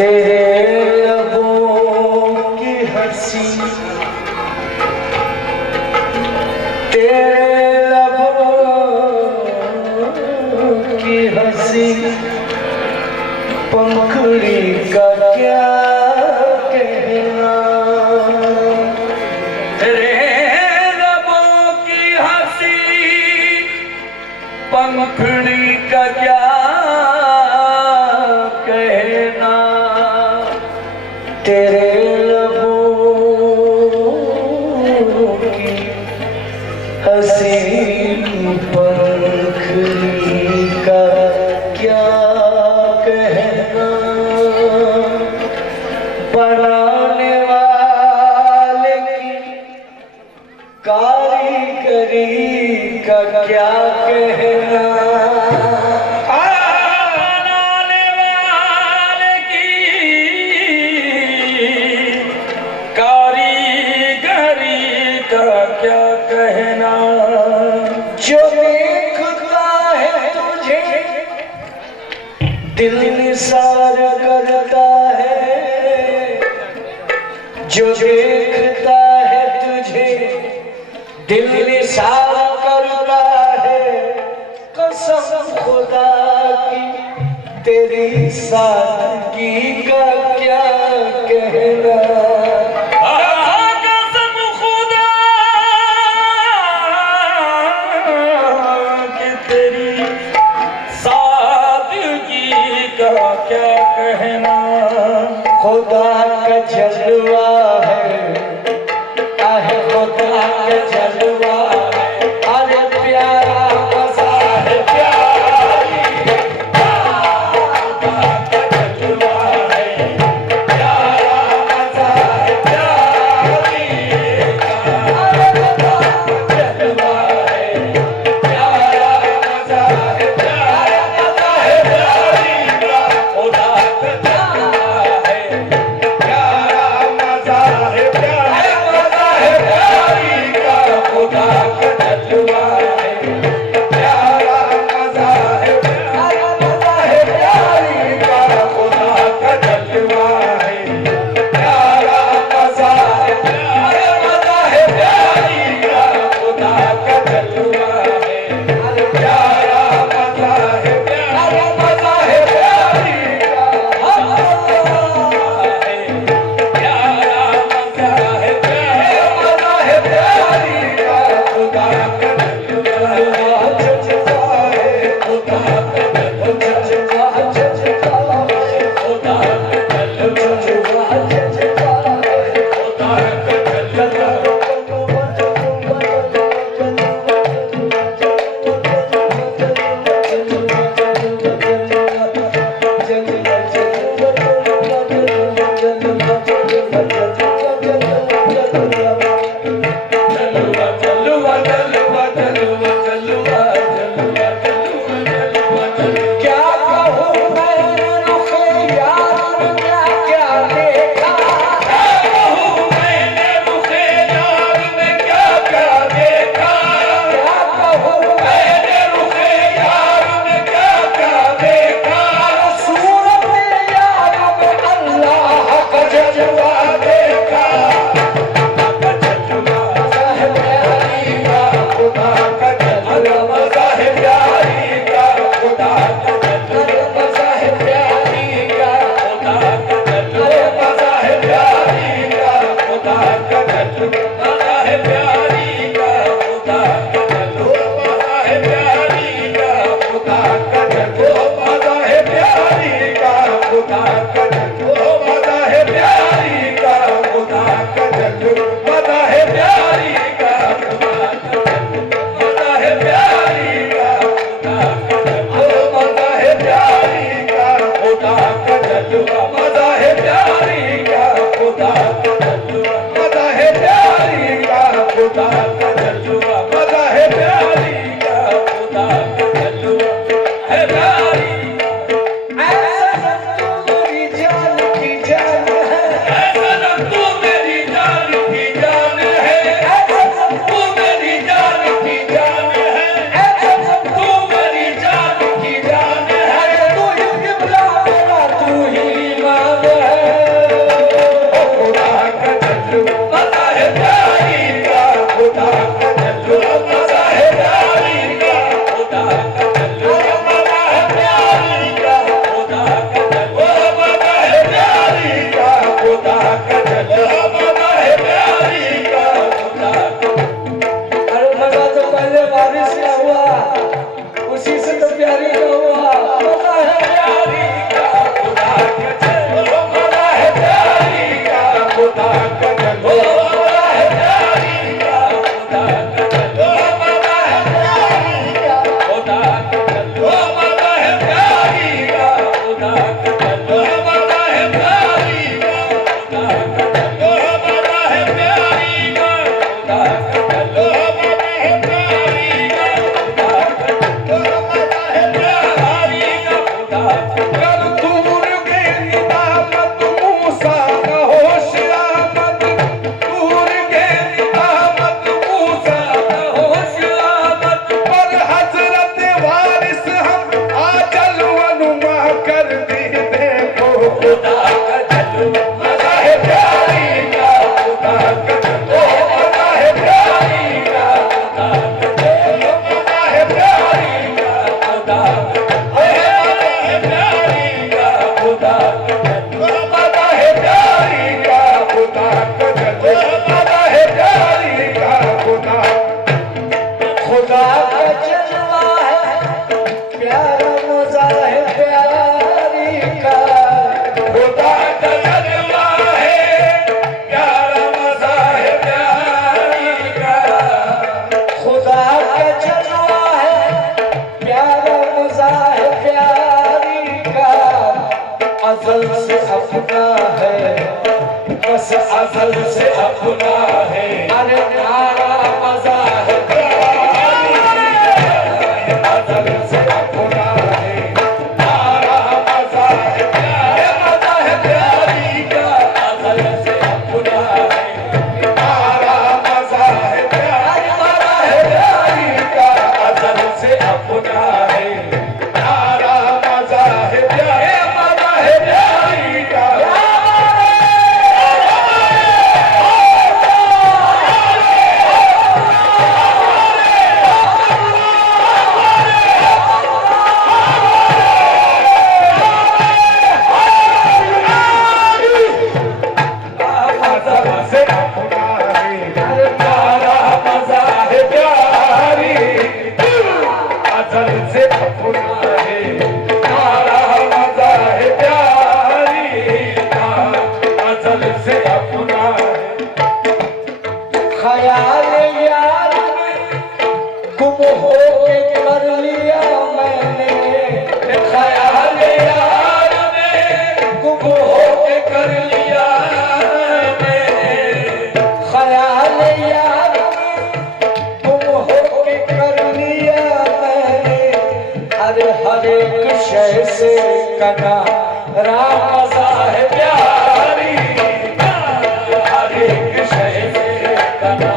तेरे लबों की हंसी, तेरे लबों की हंसी, पंखुड़ी का क्या कहना। तेरे लबों की हंसी, पंखुड़ी का क्या कहना। तेरे लबों की हंसी, पंखुड़ी का क्या कहना। बनाने वाले की कारीगरी का क्या कहना। बनाने वाले की कारीगरी का क्या कहना। जो देखता है तुझे दिल निसार करता है, जो देखता है तुझे दिल निसार करता है। कसम खुदा की तेरी सादगी का क्या कहना। कसम खुदा की तेरी सादगी का क्या कहना। खुदा का जलवा है, आहे खुदा का जलवा है। अरे प्यारा मजा है, प्यारी खुदा का जलवा है। प्यारा मजा है, प्यारी अरे खुदा का जलवा है। प्यारा मजा है, प्यारा मजा है, प्यारी खुदा का जलवा है। प्यारा मजा है, प्यारा मजा है, प्यारी खुदा का जलवा है। प्यारा मजा है, प्यारा मजा है, प्यारी खुदा का जलवा है। प्यारा मजा है, प्यारा मजा है, प्यारी खुदा का जलवा है। प्यारा मजा है, प्यारा मजा है, प्यारी प्यारा मजा है, प्यारा मजा है, प्यारी खुदा का जलवा है। खुदा का जलवा है, खुदा का जलवा है, खुदा का क्या कहूँ मैं रुखे यार में क्या क्या देखा। क्या कहूँ मैंने रुखे यार में क्या क्या देखा। क्या कहूँ मैंने रुखे यार में क्या क्या देखा। सूरत यार में अल्लाह का जलवा देखा। खुदा का जलवा है, प्यारी खुदा का जलवा है, प्यारी खुदा का जलवा है, प्यारी खुदा का जलवा है, प्यारी खुदा का जलवा है, प्यारी खुदा का जलवा है, प्यारी खुदा का जलवा है, प्यारी खुदा का जलवा है, प्यारी जल्लू मजा है प्यारी का खुदा का जल्लू मजा है प्यारी का खुदा का जल्लू मजा है प्यारी का खुदा का जल्लू मजा है प्यारी का खुदा का जल्लू मजा है प्यारी का खुदा का। अरे मजा तो पहले बारिश का हुआ, उसी से तो प्यारी का हुआ। मजा है प्यारी का खुदा का जल्लू मजा है प्यारी का खुदा का जल्लू मजा है प्यारी का खुदा का जल्लू मजा है प्यारी का खुदा का जल्लू मजा है प्यारी का खुदा का जल्लू मजा है प्यारी का खुदा का जल्लू मजा है प्यारी का खुदा का जल्लू मजा है प्यारी का खुदा का जल्लू मजा है प्यारी का खुदा कर दूर गई नियामत मूसा का होशियामत दूर गई नियामत मूसा का होशियामत पर हजरत वारिस हम आजल वनुमा कर दी देखो खुदा का जल्लू मजा है प्यारी का खुदा का जल्लू मजा है प्यारी का खुदा का जल्लू मजा है प्यारी का खुदा का मजा है प्यारी का खुदा का जल्लू मजा है प्यारी का खुदा का जल्लू मजा है प्यारी का खुदा खुदा का जलवा है प्यारा मजा है प्यारी का खुदा का जलवा है प्यारा मजा है प्यारी का खुदा का जलवा है प्यारा मजा है प्यारी का अज़ल से अपना है बस अज़ल से अपना है अरे प्यारा मजा है अज़ल से अपना है प्यारा मजा है मजा है प्यारी का अज़ल से अपना है प्यारा मजा है प्यारी का अज़ल से अपना है प्यारा मजा है प्यारी का ख्याल यार में गुम हो के कर लिया मैंने ख्याल यार में गुम हो के कर लिया मैंने ख्याल यार में गुम हो के कर लिया मैंने अरे हर एक शय से कना राम मजा है प्यारी हर एक शय से कना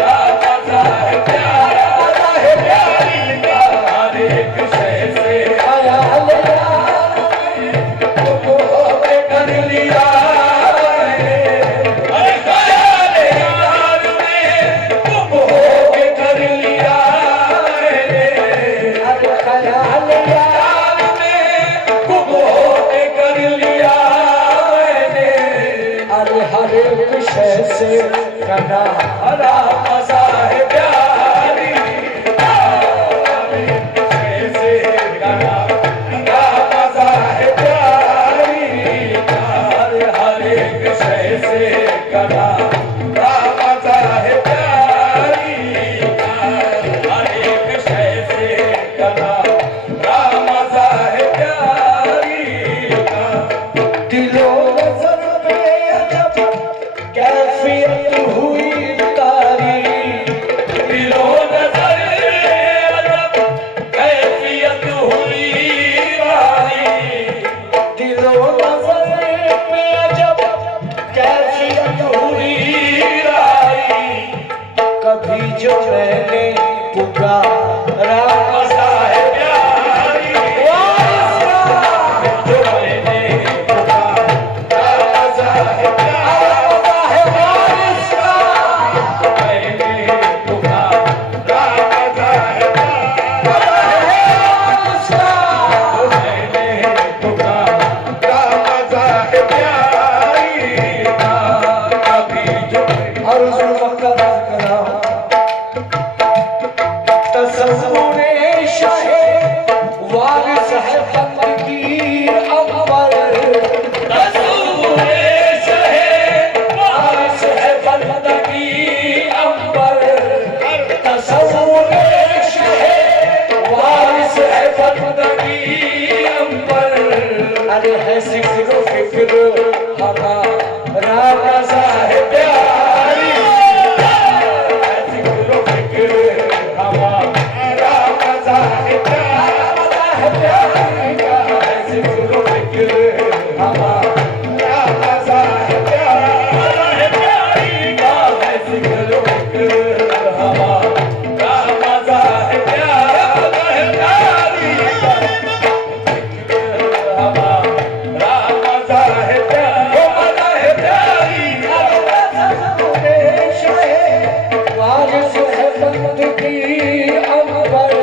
राम मजा है प्यारा मजा है प्यारी का हर एक शय से ख्याल यार तुम हो के कर लिया अरे ख्याल यार में तुम हो के कर लिया अरे ख्याल यार में तुम हो के कर लिया अरे हर एक शय से कना हरा मजा है प्यारी हर एक शय से कना हरा मजा है प्यारी हर एक शय से कना हरा मजा है प्यारी हर एक शय से कना हरा मजा है प्यारी दिलो नजर में अजब कैफियत हुई तारी फिक्र हमारा मजा है प्यारी जिक्र फिक्र हमारा मजा है प्यारी जिक्र फिक्र हमारा मजा है प्यारी जिक्र फिक्र हमारा मजा है प्यारी हमारा मजा है प्यारी वारिस है बंदगी अमर